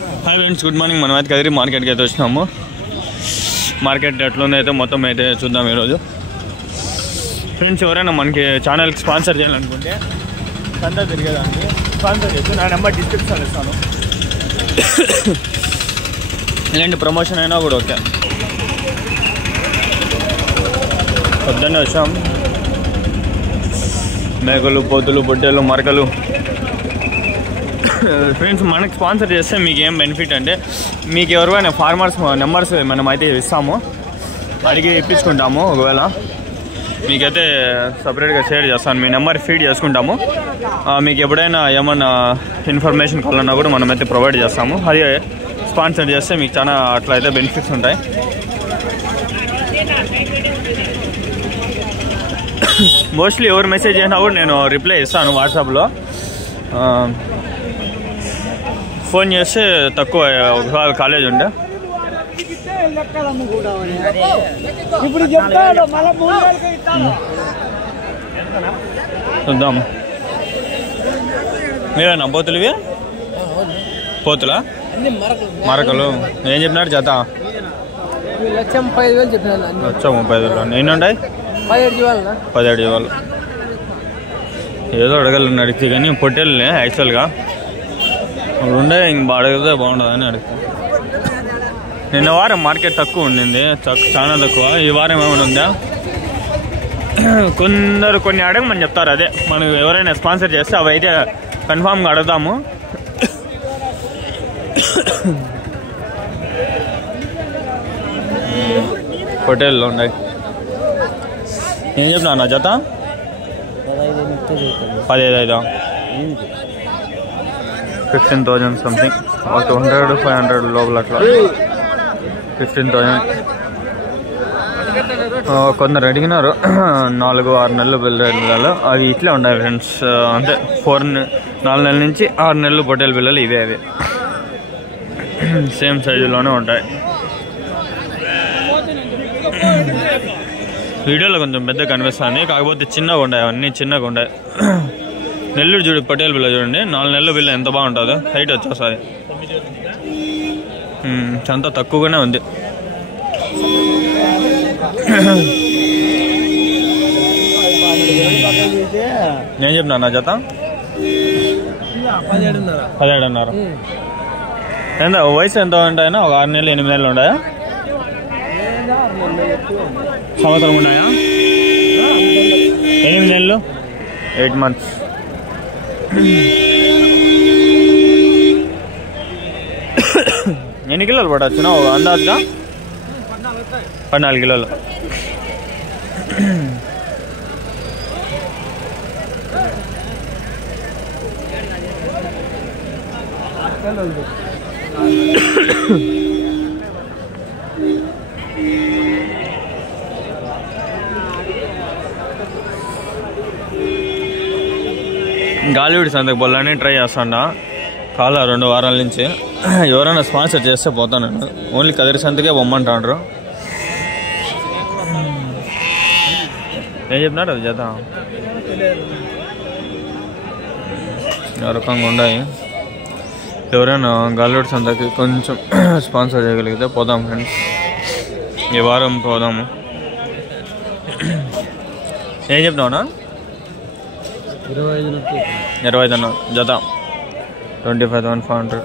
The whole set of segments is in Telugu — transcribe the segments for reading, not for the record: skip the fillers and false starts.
Hi friends, good morning. మనం అయితే కదిరి మార్కెట్కి అయితే వచ్చినాము. మార్కెట్ ఎట్లుందో అయితే మొత్తం అయితే చూద్దాం ఈరోజు. ఫ్రెండ్స్, ఎవరైనా మనకి ఛానల్కి స్పాన్సర్ చేయాలనుకుంటే సంతా తిరిగేదానికి స్పాన్సర్ చేసి నా నెంబర్ డిస్క్రిప్షన్లో ఇస్తాను. ఇలాంటి ప్రమోషన్ అయినా కూడా ఓకే. పొద్దున్నే వచ్చాం. మేకలు, పోతులు, బొట్టెలు, మరకలు. ఫ్రెండ్స్, మనకి స్పాన్సర్ చేస్తే మీకు ఏం బెనిఫిట్ అంటే, మీకు ఎవరైనా ఫార్మర్స్ నెంబర్స్ మనం అయితే ఇస్తాము, అడిగి ఇప్పించుకుంటాము. ఒకవేళ మీకైతే సపరేట్గా షేర్ చేస్తాను, మీ నెంబర్ ఫీడ్ చేసుకుంటాము. మీకు ఎప్పుడైనా ఏమన్నా ఇన్ఫర్మేషన్ కావాలన్నా కూడా మనం అయితే ప్రొవైడ్ చేస్తాము. అది స్పాన్సర్ చేస్తే మీకు చాలా అట్లా అయితే బెనిఫిట్స్ ఉంటాయి. మోస్ట్లీ ఎవరు మెసేజ్ చేసినా కూడా నేను రిప్లై ఇస్తాను వాట్సాప్లో. ఫోన్ చేస్తే తక్కువ, ఒకసారి కాలేజ్ ఉండే. చూద్దాం. మీరేనా పోతులు? ఇవి పోతులా? మరకలు ఏం చెప్పినారు జత? 1,35,000. నేను ఉంటాయి 17 జీవాలు. ఏదో అడగలను అడిగితే కానీ పొట్టేళ్ళని యాక్చువల్గా ఉండే ఇంక అడిగితే బాగుండదని అడుగుతా. నిన్న వారం మార్కెట్ తక్కువ ఉండింది, చాలా తక్కువ. ఈ వారం ఏమైనా ఉందా? కొన్ని అడగమని చెప్తారు. అదే మనకు ఎవరైనా స్పాన్సర్ చేస్తే అవి అయితే కన్ఫామ్గా అడుగుతాము. హోటల్లో ఉన్నాయి. ఏం చెప్పినా నా జత? 15,000. 15,000 సంథింగ్. 200-500 లోపల అట్లా. 15,000. కొందరు అడిగినారు 4-6 నెలలు పిల్లలు. అవి ఇట్లే ఉన్నాయి ఫ్రెండ్స్. అంటే 4 నెలల నుంచి 6 నెలలు పొట్టేలు పిల్లలు ఇవే. అవి సేమ్ సైజులోనే ఉంటాయి. వీడియోలో కొంచెం పెద్ద కనిపిస్తుంది, కాకపోతే చిన్నగా ఉన్నాయి. అవన్నీ చిన్నగా ఉన్నాయి. నెల్లూరు చూడు, పటేల్ బిల్ల చూడండి. 4 నెలల బిల్ల ఎంత బాగుంటుందో. హైట్ వచ్చేస్తుంది. అంతా తక్కువగానే ఉంది. నేను చెప్పినా నా జత 17.5. ఎంత వయసు ఎంత ఉంటాయన్నా? ఒక 6 నెలలు 8 నెలలు ఉంటాయా? సంవత్సరం ఉన్నాయా? 8 నెలలు 8 months. ఎన్ని కిలోలు పడవచ్చునా ఒక అందాజుగా? 14 కిలోలు. గాలివీడి సంతకు పోవాలని ట్రై చేస్తాడా కాల 2 వారాల నుంచి. ఎవరైనా స్పాన్సర్ చేస్తే పోతాను. ఓన్లీ కదిరి సంతకే పొమ్మంటాడు. ఏం చెప్పినాడు అది జత? ఆ రకంగా ఉన్నాయి. ఎవరైనా గాలివీడి సంతకి కొంచెం స్పాన్సర్ చేయగలిగితే పోదాం ఫ్రెండ్స్. ఈ వారం పోదాము. ఏం చెప్పినావునా? 25 అన్నా జత. 25,500.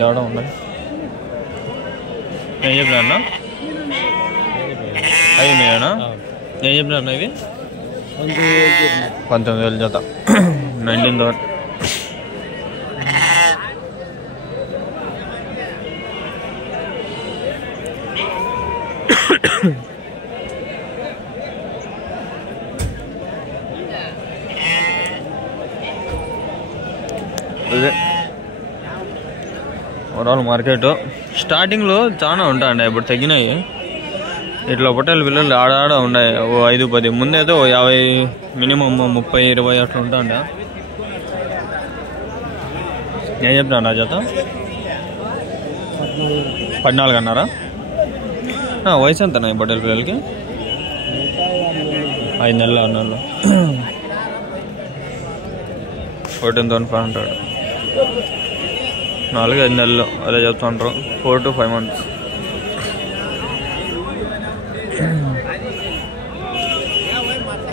దావడం ఉన్నాయి. ఏం చెప్పినా అన్న? 5 మీరేనా? ఏం చెప్పినా అన్న? ఇవి 19,000 జత. 19,000. అదే ఓవరాల్ మార్కెట్ స్టార్టింగ్లో చాలా ఉంటాయండి, ఇప్పుడు తగ్గినాయి. ఇట్లా పొట్టేలు పిల్లలు ఆడ ఉన్నాయి. 5-10. ముందైతే 50, మినిమం 30-20 అట్లా ఉంటాయండి. ఏం చెప్పినా నా జత? 14 అన్నారా? వయసు ఎంతనా ఈ పొట్టేలు పిల్లలకి? 5 నెలలు 6 నెలలు. 14,500 4-5 నెలలు అదే చెప్తుంటారు 4 to 5 months.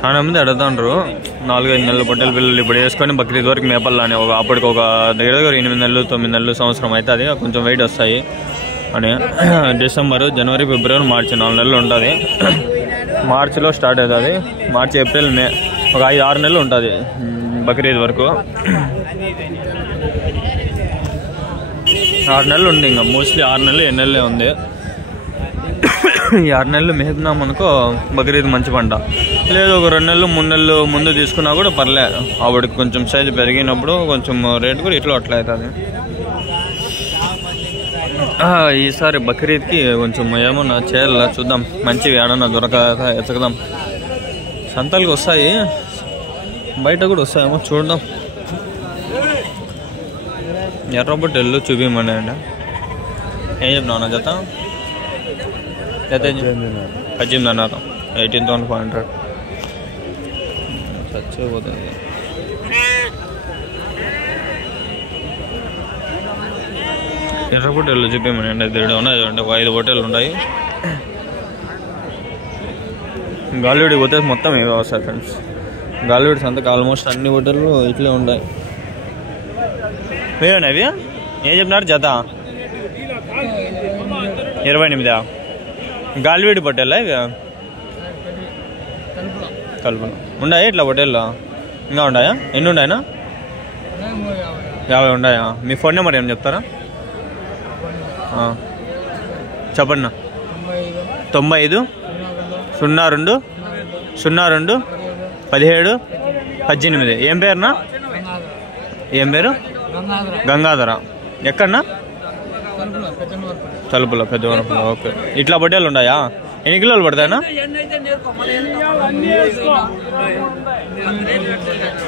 చాలా మంది అడుగుతుంటారు 4-5 నెలలు పొట్టేల పిల్లలు ఇప్పుడు వేసుకొని బక్రీద్ వరకు మేపల్లాని అప్పటికి ఒక దగ్గర 8 నెలలు 9 నెలలు సంవత్సరం అయితే అది కొంచెం వెయిట్ వస్తాయి అని. డిసెంబర్, జనవరి, ఫిబ్రవరి, మార్చి 4 నెలలు ఉంటుంది. మార్చిలో స్టార్ట్ అవుతుంది. మార్చి, ఏప్రిల్, మే ఒక 5-6 నెలలు ఉంటుంది బక్రీద్ వరకు. 6 నెలలు ఉంది. ఇంకా మోస్ట్లీ 6 నెలలు 8 నెలలే ఉంది. ఈ 6 నెలలు మేపినాం అనుకో బక్రీద్ మంచి పంట. లేదు ఒక 2 నెలలు 3 నెలలు ముందు తీసుకున్నా కూడా పర్లేదు. ఆవిడకి కొంచెం సైజు పెరిగినప్పుడు కొంచెం రేట్ కూడా ఇట్లా అట్లా అవుతుంది. ఈసారి బక్రీద్కి కొంచెం ఏమన్నా చేయాలా చూద్దాం. మంచివి ఏడన్నా దొరకదా ఎతకదాం. సంతలకు వస్తాయి, బయట కూడా వస్తాయేమో చూద్దాం. ఎర్రబొట్టెళ్ళు చూపించమని అండి. ఏం చెప్తున్నా జత 18 అన్నారు. 18,500 చచ్చిపోతుంది. ఎర్ర పొట్టేళ్ళు చూపించమని అండి. 3 ఉన్నాయి చూడండి, 5 పొట్టేళ్ళు ఉన్నాయి. గాలివీడికి పోతే మొత్తం ఇవే వస్తాయి ఫ్రెండ్స్. గాలివీడి సంతకు ఆల్మోస్ట్ అన్ని పొట్టేళ్ళు ఇట్లే ఉన్నాయి. మీరేనా అవి ఏం చెప్పినారు జత? 28. గాలివీడి పొట్టేళ్ళ ఇవి కలుపులు ఉన్నాయా? ఇట్లా పొట్టేళ్ళు ఇంకా ఉన్నాయా? ఎన్ని ఉన్నాయనా? 50 ఉన్నాయా? మీ ఫోన్ నెంబర్ ఏం చెప్తారా? చెప్పండి. 95 02 02 17 18. ఏం పేరునా? ఏం పేరు? గంగాధర. ఎక్కడన్నా? తలుపులో పెద్దవరపులో. ఓకే. ఇట్లా పొట్టేళ్ళు ఉన్నాయా? ఎన్ని కిలోలు పడతాయనా?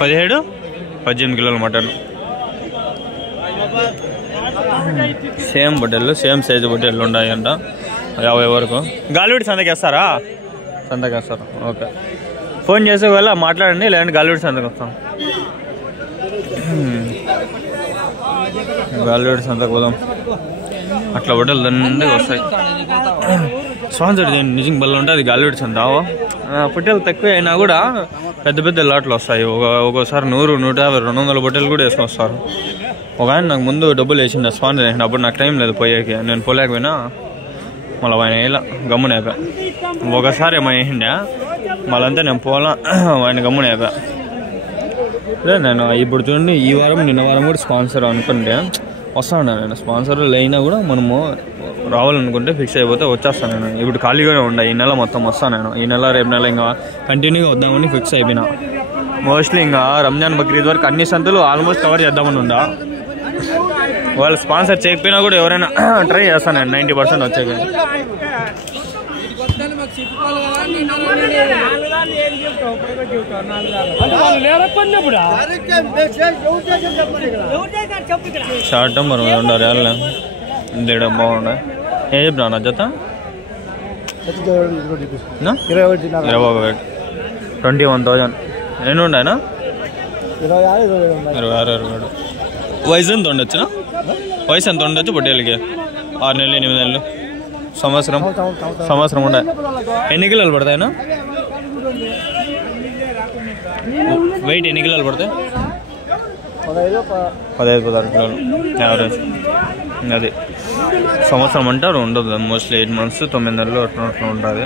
17-18 కిలోలు మటన్. సేమ్ పొట్టేళ్ళు, సేమ్ సైజు పొట్టేళ్ళు ఉన్నాయంట 50 వరకు. గాలివీడి సంతకేస్తారా? సంతకేస్తారు. ఓకే. ఫోన్ చేసే వాళ్ళ మాట్లాడండి, లేదంటే గాలివీడి సంతకు వస్తాం. గాలివీడి సంతకు పోదాం. అట్లా పొట్టేళ్ళు దండిగా వస్తాయి. స్పాన్సర్ నిజంగా బల్ల ఉంటుంది గాలివీడి సంత. పొట్టేలు తక్కువ అయినా కూడా పెద్ద పెద్ద లాట్లు వస్తాయి. ఒక్కోసారి 100, 150, 200 పొట్టేలు కూడా వేసుకొని వస్తారు. ఒక ఆయన నాకు ముందు డబ్బులు వేసిండు స్పాన్సర్ వేసిండు. అప్పుడు నాకు టైం లేదు పోయేకి, నేను పోలేకపోయినా. మళ్ళీ ఆయన వేయాల గమ్మున అయిపోయా. ఒకసారి ఏమో వేసిండా, మళ్ళంతా నేను పోలా, ఆయన గమ్మున అయిపోయా. లేదు నేను ఇప్పుడు చూడండి, ఈ వారం నిన్న వారం కూడా స్పాన్సర్ అనుకుంటే వస్తాను నేను. స్పాన్సర్లు అయినా కూడా మనము రావాలనుకుంటే ఫిక్స్ అయిపోతే వచ్చేస్తాను నేను. ఇప్పుడు ఖాళీగానే ఉండే ఈ నెల మొత్తం వస్తాను నేను. ఈ నెల రేపు నెల ఇంకా కంటిన్యూగా వద్దామని ఫిక్స్ అయిపోయినా. మోస్ట్లీ ఇంకా రంజాన్ బక్రీద్ వరకు అన్ని సంతులు ఆల్మోస్ట్ కవర్ చేద్దామని ఉందా. వాళ్ళు స్పాన్సర్ చేయకపోయినా కూడా ఎవరైనా ట్రై చేస్తాను నేను 90% వచ్చాక. షార్ట్ మరి ఉండాలి వాళ్ళ దేడం బాగుండే. ఏం చెప్పినా నా జత? 21,000. 21,000. ఎన్ని ఉన్నాయనా? 26-27. వయసు ఎంత ఉండొచ్చు? వయసు ఎంత ఉండొచ్చు పొట్టేళ్ళకి? 6 నెలలు 8 నెలలు సంవత్సరం ఉండే. ఎన్ని కిలోలు పడతాయినా? వెయిట్ ఎన్ని కిలోలు పడతాయి? 15-16 కిలోలు యావరేజ్. అది సంవత్సరం అంటారు ఉండదు. మోస్ట్లీ 8 months 9 నెలలు అట్లా ఉంటుంది.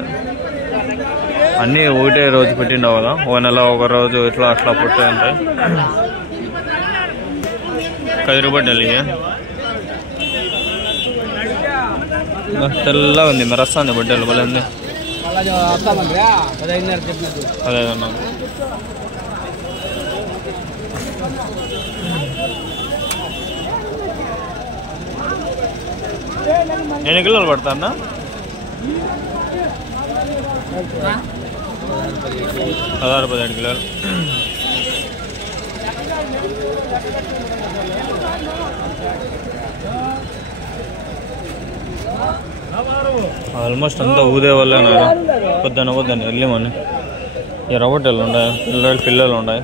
అన్నీ ఒకటే రోజు పెట్టిండవు కదా, ఒక నెల ఒక రోజు ఇట్లా అట్లా పుట్టే ఉంటాయి. కదిరి పొట్టేలు తెల్లగా ఉంది, మరి వస్తుంది పొట్టేలు భలే ఉంది. అదే అన్నా ఎన్ని కిలోలు పడతా అన్న? 16-17 కిలోలు. ఆల్మోస్ట్ అంతా ఊదే వల్ల పొద్దున్న వెళ్ళమని. ఎర్రబొట్టెలు ఉన్నాయి, పిల్లలు ఉన్నాయి.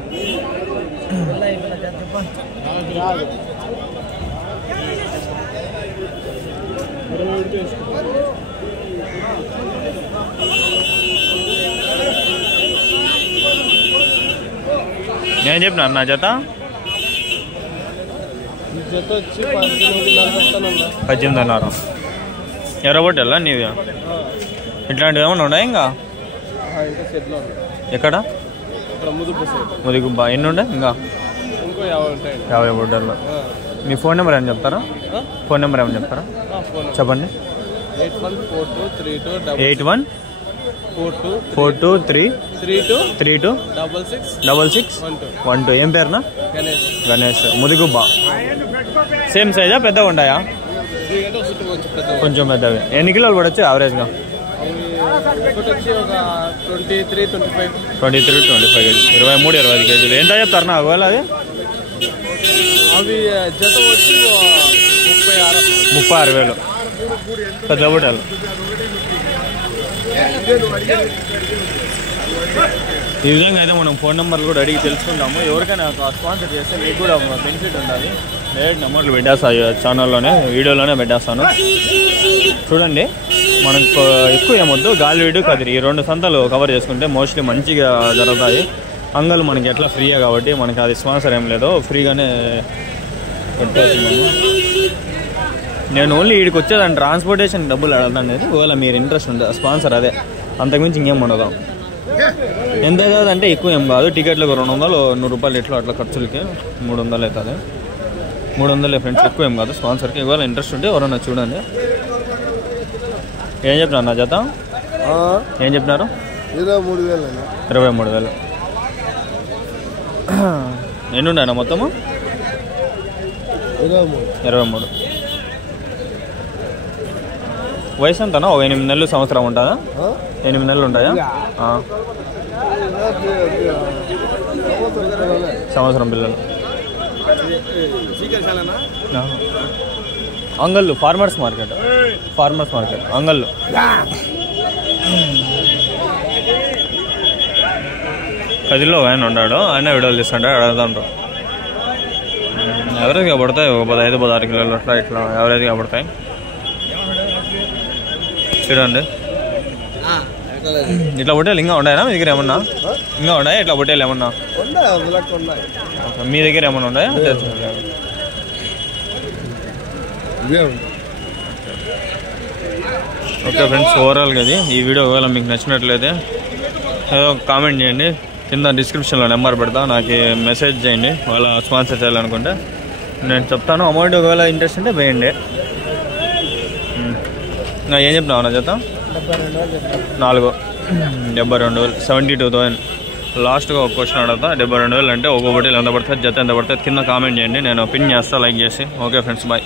నేను చెప్పినా నా జత 18,500. ఎర్రబొట్టెల్లా నీవి ఇట్లాంటివి ఏమన్నా ఉన్నాయి ఇంకా ఎక్కడ ముదిగుబ్బా ఎన్ని ఉండే ఇంకా 50 బొట్టెల్లో. మీ ఫోన్ నెంబర్ ఏమైనా చెప్తారా? ఫోన్ నెంబర్ ఏమైనా చెప్తారా? చెప్పండి. 8142326262 ఏం పేరునా? గణేష్. ముదిగుబ్బా. సేమ్ సైజా పెద్దగా ఉంటాయా? కొంచెం పెద్దవి. ఎన్ని కిలోలు పడచ్చు యావరేజ్గా? 23-25 కేజీలు. 23-25 కేజీలు. ఎంత చెప్తారు నా ఒకవేళ అది? అవి జత వచ్చి 36,000 పెద్ద బుట్టలు. ఈ విధంగా అయితే మనం ఫోన్ నెంబర్లు కూడా అడిగి తెలుసుకుంటాము. ఎవరికైనా స్పాన్సర్ చేస్తే మీకు కూడా బెనిఫిట్ ఉండాలి. డైరెక్ట్ నెంబర్లు పెట్టేస్తాను ఛానల్లోనే, వీడియోలోనే పెట్టేస్తాను. చూడండి, మనకు ఎక్కువ ఏమొద్దు, గాలివీడు కదిరి ఈ 2 సంతలు కవర్ చేసుకుంటే మోస్ట్లీ మంచిగా జరుగుతాయి. అంగలు మనకి ఎట్లా ఫ్రీయే కాబట్టి మనకి అది స్పాన్సర్ ఏం లేదు, ఫ్రీగానే పెట్టేస్తున్నాము. నేను ఓన్లీ వీడికి వచ్చేదాన్ని ట్రాన్స్పోర్టేషన్ డబ్బులు అడగదండి. ఒకవేళ మీరు ఇంట్రెస్ట్ ఉంటుంది స్పాన్సర్ అదే, అంతకుమించి ఇంకేం ఉండదు. ఎంత అవుతుంది ఎక్కువ ఏం కాదు. టికెట్లకు 200, 100 రూపాయలు ఎట్లా అట్లా ఖర్చులకి 300 అవుతుంది. 300 ఫ్రెండ్స్, ఎక్కువ ఏం కాదు స్పాన్సర్కి. ఒకవేళ ఇంట్రెస్ట్ ఉంటే ఎవరన్నా చూడండి. ఏం చెప్పినారు నా జత? ఏం చెప్పినారు? 23,000. ఎన్ని ఉన్నాయన్నా మొత్తము? 23. వయసు ఎంతనా? 8 నెలలు సంవత్సరం ఉంటుందా? 8 నెలలు ఉంటాయా? సంవత్సరం పిల్లలు. అంగళ్ళు ఫార్మర్స్ మార్కెట్ అంగళ్ళు. కదిలో ఆయన ఉన్నాడు, ఆయన వీడియోలు తీస్తుంటాడు, అడుగుతుంటారు. ఎవరేజ్గా పడతాయి, ఒక 15-16 కిలోలు అట్లా ఇట్లా ఎవరేజ్గా పడతాయి. చూడండి, ఇట్లా పొట్టేలు ఇంకా ఉన్నాయా మీ దగ్గర? ఏమన్నా ఇంకా ఉన్నాయా ఇట్లా పొట్టేలు ఏమన్నా? మీ దగ్గర ఏమన్నా ఉన్నాయా? ఓకే ఫ్రెండ్స్, ఓవరాల్గా అది ఈ వీడియో ఒకవేళ మీకు నచ్చినట్లయితే ఏదో కామెంట్ చేయండి. కింద డిస్క్రిప్షన్లో నెంబర్ పెడతా, నాకు మెసేజ్ చేయండి. వాళ్ళ స్పాన్సర్ చేయాలనుకుంటే నేను చెప్తాను. అమౌంట్ ఒకవేళ ఇంట్రెస్ట్ ఉంటే వేయండి. నా ఏం చెప్తున్నావు నా జత? 72,000. 72,000. లాస్ట్గా ఒక క్వశ్చన్ అడుగుతా. 72,000 అంటే ఒక్కొక్కటి ఎంత పడుతుంది, జత ఎంత పడుతుంది కింద కామెంట్ చేయండి. నేను పిన్ చేస్తా లైక్ చేసి. Okay friends, bye.